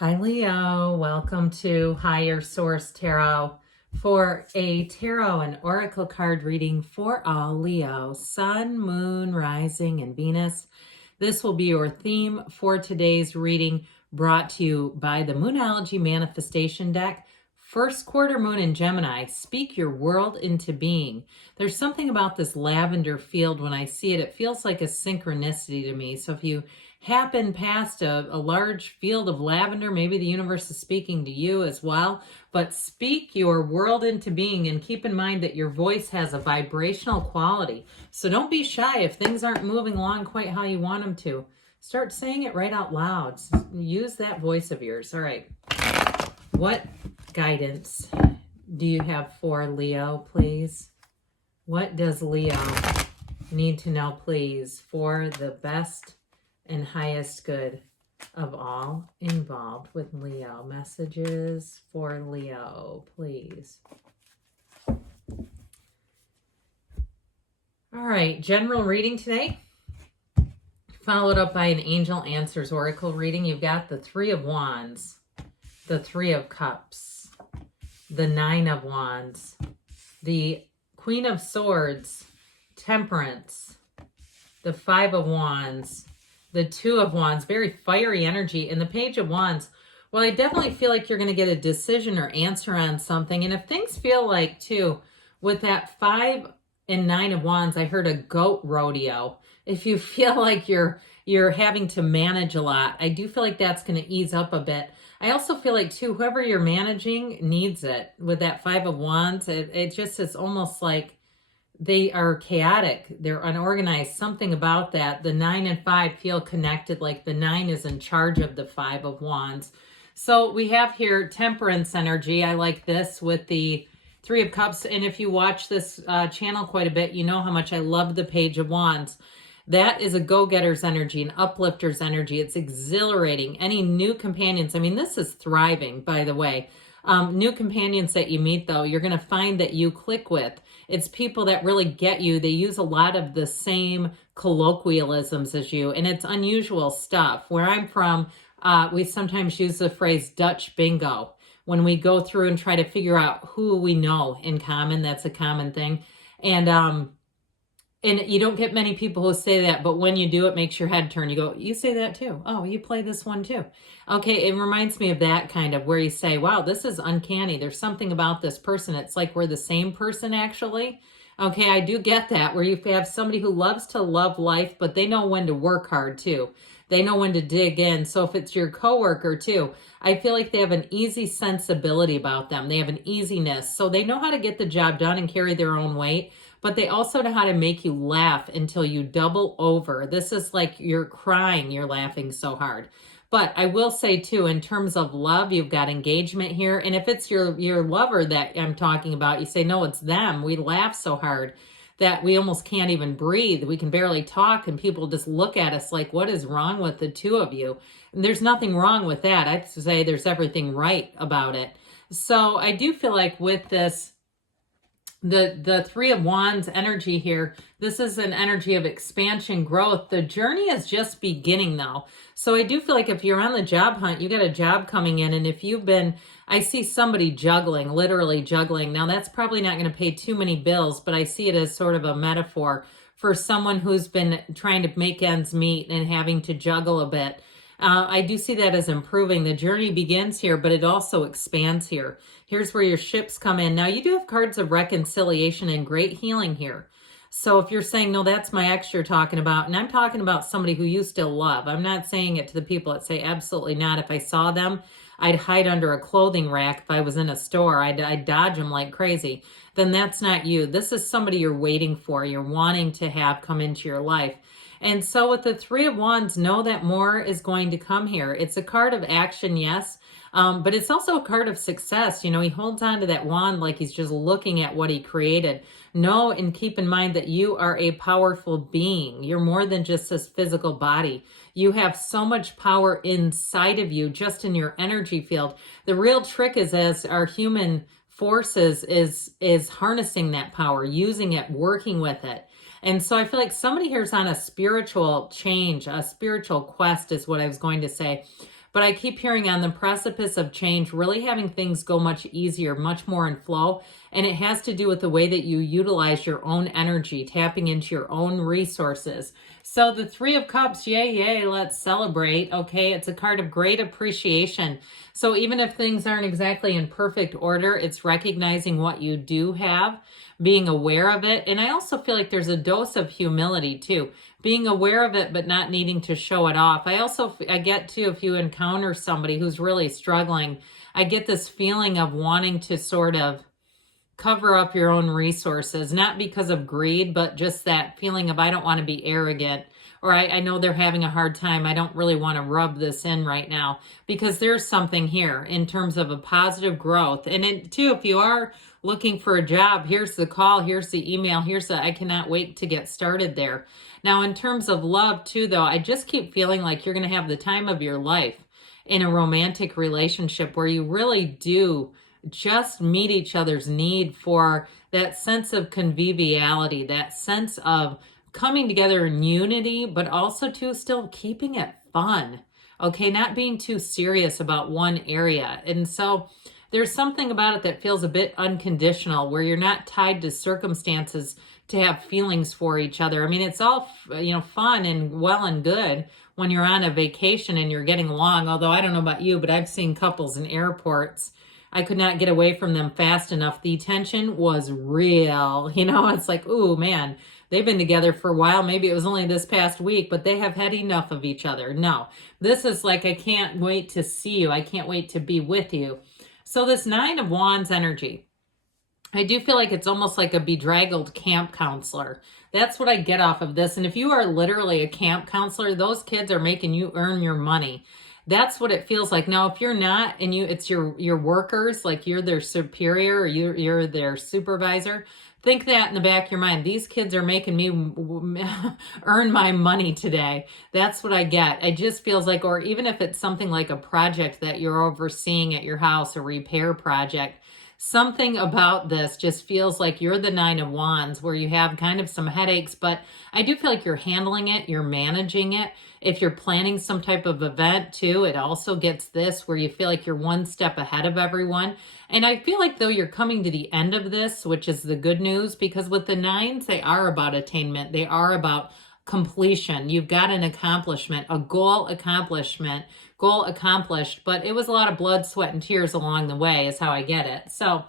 Hi, Leo. Welcome to Higher Source Tarot for a tarot and oracle card reading for all Leo, Sun, Moon, Rising, and Venus. This will be your theme for today's reading, brought to you by the Moonology Manifestation Deck. First quarter moon in Gemini, speak your world into being. There's something about this lavender field when I see it. It feels like a synchronicity to me. So if you happen past a large field of lavender, maybe the universe is speaking to you as well. But speak your world into being, and keep in mind that your voice has a vibrational quality. So don't be shy if things aren't moving along quite how you want them to. Start saying it right out loud. Use that voice of yours. All right. What guidance do you have for Leo, please? What does Leo need to know, please, for the best and highest good of all involved with Leo? Messages for Leo, please. All right, general reading today, followed up by an Angel Answers Oracle reading. You've got the Three of Wands, the Three of Cups, the Nine of Wands, the Queen of Swords, Temperance, the Five of Wands, the Two of Wands, very fiery energy. And the Page of Wands, well, I definitely feel like you're going to get a decision or answer on something. And if things feel like, too, with that Five and Nine of Wands, I heard a goat rodeo. If you feel like you're having to manage a lot, I do feel like that's going to ease up a bit. I also feel like, too, whoever you're managing needs it. With that Five of Wands, it just is almost like they are chaotic. They're unorganized. Something about that. The 9 and 5 feel connected, like the 9 is in charge of the Five of Wands. So we have here temperance energy. I like this with the Three of Cups. And if you watch this channel quite a bit, you know how much I love the Page of Wands. That is a go-getter's energy, an uplifter's energy. It's exhilarating. Any new companions, I mean, this is thriving, by the way. New companions that you meet, though, you're going to find that you click with. It's people that really get you. They use a lot of the same colloquialisms as you, and it's unusual stuff. Where I'm from, we sometimes use the phrase Dutch bingo when we go through and try to figure out who we know in common. That's a common thing. And you don't get many people who say that, but when you do, it makes your head turn. You go, you say that too. Oh, you play this one too. Okay, it reminds me of that kind of where you say, wow, this is uncanny. There's something about this person. It's like we're the same person, actually. Okay, I do get that, where you have somebody who loves to love life, but they know when to work hard too. They know when to dig in. So if it's your coworker too, I feel like they have an easy sensibility about them. They have an easiness. So they know how to get the job done and carry their own weight. But they also know how to make you laugh until you double over. This is like you're crying, you're laughing so hard. But I will say, too, in terms of love, you've got engagement here. And if it's your lover that I'm talking about, you say, no, it's them. We laugh so hard that we almost can't even breathe. We can barely talk, and people just look at us like, what is wrong with the two of you? And there's nothing wrong with that. I'd say there's everything right about it. So I do feel like with this, the Three of Wands energy here, this is an energy of expansion, growth. The journey is just beginning, though. So I do feel like if you're on the job hunt, you got a job coming in, and if you've been, I see somebody juggling, literally juggling. Now, that's probably not going to pay too many bills, but I see it as sort of a metaphor for someone who's been trying to make ends meet and having to juggle a bit. I do see that as improving. The journey begins here, but it also expands here. Here's where your ships come in. Now, you do have cards of reconciliation and great healing here. So if you're saying, no, that's my ex you're talking about, and I'm talking about somebody who you still love. I'm not saying it to the people that say absolutely not. If I saw them, I'd hide under a clothing rack. If I was in a store, I'd dodge them like crazy. Then that's not you. This is somebody you're waiting for, you're wanting to have come into your life. And so with the Three of Wands, know that more is going to come here. It's a card of action, yes, but it's also a card of success. You know, he holds on to that wand like he's just looking at what he created. Know and keep in mind that you are a powerful being. You're more than just this physical body. You have so much power inside of you, just in your energy field. The real trick is, as our human forces, is harnessing that power, using it, working with it. And so I feel like somebody here is on a spiritual change, a spiritual quest is what I was going to say. but I keep hearing on the precipice of change, really having things go much easier, much more in flow. And it has to do with the way that you utilize your own energy, tapping into your own resources. So the Three of Cups, yay, yay, let's celebrate. Okay, it's a card of great appreciation. So even if things aren't exactly in perfect order, it's recognizing what you do have, being aware of it. And I also feel like there's a dose of humility too, being aware of it, but not needing to show it off. I get too, if you encounter somebody who's really struggling, I get this feeling of wanting to sort of cover up your own resources, not because of greed, but just that feeling of, I don't want to be arrogant, or I know they're having a hard time. I don't really want to rub this in right now, because there's something here in terms of a positive growth. And it, too, if you are looking for a job, here's the call, here's the email, I cannot wait to get started there. Now, in terms of love too, though, I just keep feeling like you're going to have the time of your life in a romantic relationship where you really do just meet each other's need for that sense of conviviality, that sense of coming together in unity, but also too still keeping it fun. Okay, not being too serious about one area. And so there's something about it that feels a bit unconditional, where you're not tied to circumstances to have feelings for each other. I mean, it's all, fun and well and good when you're on a vacation and you're getting along. Although I don't know about you, but I've seen couples in airports. I could not get away from them fast enough. The tension was real. It's like, ooh, man, they've been together for a while. Maybe it was only this past week, but they have had enough of each other. No, this is like, I can't wait to see you. I can't wait to be with you. So this Nine of Wands energy, I do feel like it's almost like a bedraggled camp counselor. That's what I get off of this. And if you are literally a camp counselor, those kids are making you earn your money. That's what it feels like. Now, if you're not, and it's your workers, like you're their superior or you're their supervisor, think that in the back of your mind. These kids are making me earn my money today. That's what I get. It just feels like, or even if it's something like a project that you're overseeing at your house, a repair project, something about this just feels like you're the Nine of Wands, where you have kind of some headaches, but I do feel like you're handling it, you're managing it. If you're planning some type of event too, it also gets this, where you feel like you're one step ahead of everyone. And I feel like, though, you're coming to the end of this, which is the good news, because with the nines, they are about attainment. They are about completion. You've got an accomplishment, a goal accomplished, but it was a lot of blood, sweat, and tears along the way is how I get it. So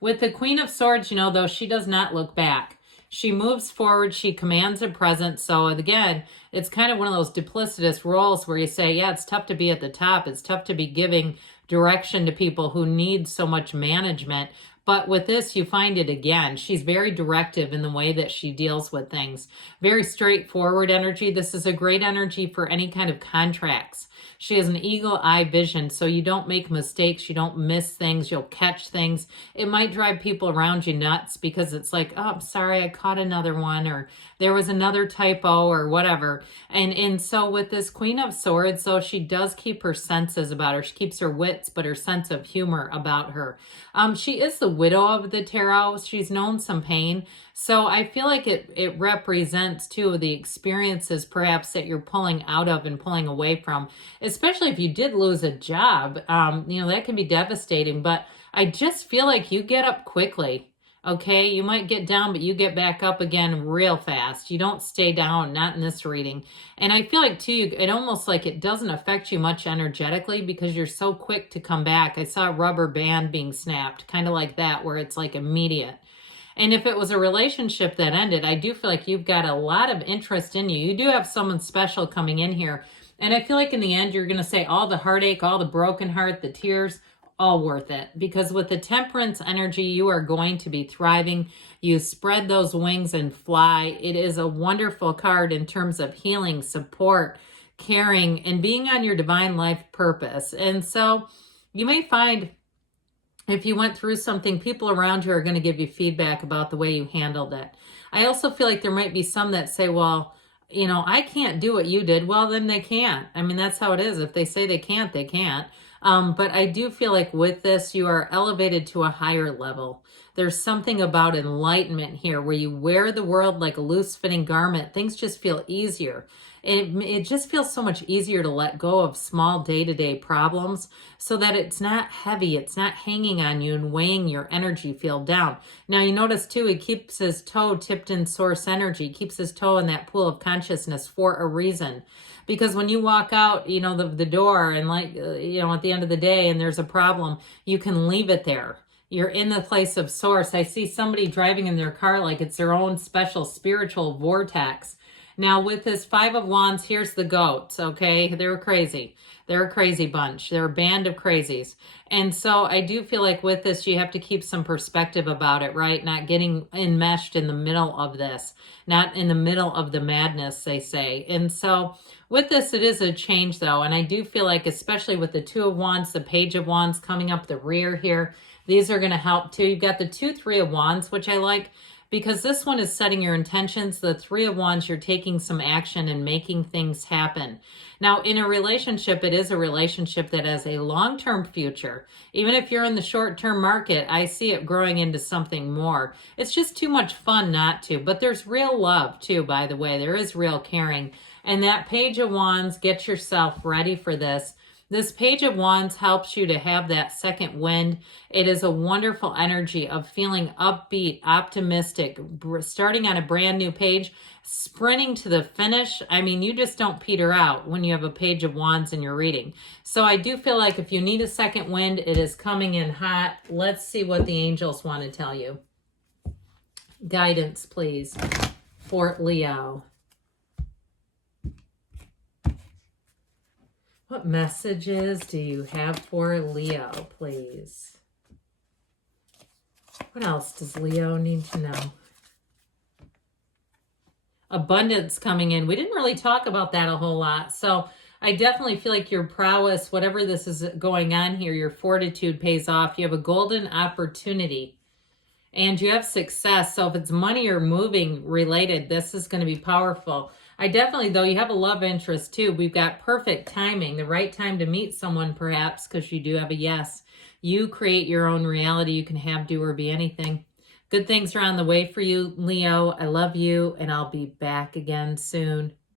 with the Queen of Swords, though, she does not look back. She moves forward. She commands a presence. So again, it's kind of one of those duplicitous roles where you say, yeah, it's tough to be at the top. It's tough to be giving direction to people who need so much management. But with this, you find it again. She's very directive in the way that she deals with things. Very straightforward energy. This is a great energy for any kind of contracts. She has an eagle eye vision, so you don't make mistakes. You don't miss things. You'll catch things. It might drive people around you nuts because it's like, oh, I'm sorry, I caught another one, or there was another typo or whatever. And so with this Queen of Swords, so she does keep her senses about her. She keeps her wits, but her sense of humor about her. She is the widow of the tarot. She's known some pain. So I feel like it represents too the experiences perhaps that you're pulling out of and pulling away from, especially if you did lose a job. That can be devastating, but I just feel like you get up quickly. Okay, you might get down, but you get back up again real fast. You don't stay down, not in this reading. And I feel like too, it almost like it doesn't affect you much energetically because you're so quick to come back. I saw a rubber band being snapped, kind of like that, where it's like immediate. And if it was a relationship that ended, I do feel like you've got a lot of interest in you. You do have someone special coming in here. And I feel like in the end, you're going to say all the heartache, all the broken heart, the tears, all worth it. Because with the Temperance energy, you are going to be thriving. You spread those wings and fly. It is a wonderful card in terms of healing, support, caring, and being on your divine life purpose. And so you may find, if you went through something, people around you are going to give you feedback about the way you handled it. I also feel like there might be some that say, well, I can't do what you did. Well, then they can't. I mean, that's how it is. If they say they can't, they can't. But I do feel like with this, you are elevated to a higher level. There's something about enlightenment here where you wear the world like a loose-fitting garment. Things just feel easier. It just feels so much easier to let go of small day-to-day problems so that it's not heavy. It's not hanging on you and weighing your energy field down. Now, you notice too, he keeps his toe tipped in source energy, keeps his toe in that pool of consciousness for a reason. Because when you walk out, the door and at the end of the day and there's a problem, you can leave it there. You're in the place of source. I see somebody driving in their car like it's their own special spiritual vortex. Now, with this Five of Wands, here's the goats, okay? They're crazy. They're a crazy bunch. They're a band of crazies. And so I do feel like with this, you have to keep some perspective about it, right? Not getting enmeshed in the middle of this, not in the middle of the madness, they say. And so with this, it is a change, though. And I do feel like, especially with the Two of Wands, the Page of Wands coming up the rear here, these are going to help, too. You've got the Two, Three of Wands, which I like, because this one is setting your intentions. The Three of Wands, you're taking some action and making things happen. Now, in a relationship, it is a relationship that has a long-term future. Even if you're in the short-term market, I see it growing into something more. It's just too much fun not to. But there's real love, too, by the way. There is real caring. And that Page of Wands, get yourself ready for this. This Page of Wands helps you to have that second wind. It is a wonderful energy of feeling upbeat, optimistic, starting on a brand new page, sprinting to the finish. I mean, you just don't peter out when you have a Page of Wands in your reading. So I do feel like if you need a second wind, it is coming in hot. Let's see what the angels want to tell you. Guidance, please, for Leo. What messages do you have for Leo, please? What else does Leo need to know? Abundance coming in. We didn't really talk about that a whole lot. So I definitely feel like your prowess, whatever this is going on here, your fortitude pays off. You have a golden opportunity and you have success. So if it's money or moving related, this is going to be powerful. I definitely, though, you have a love interest too. We've got perfect timing, the right time to meet someone perhaps, because you do have a yes. You create your own reality. You can have, do, or be anything. Good things are on the way for you, Leo. I love you, and I'll be back again soon.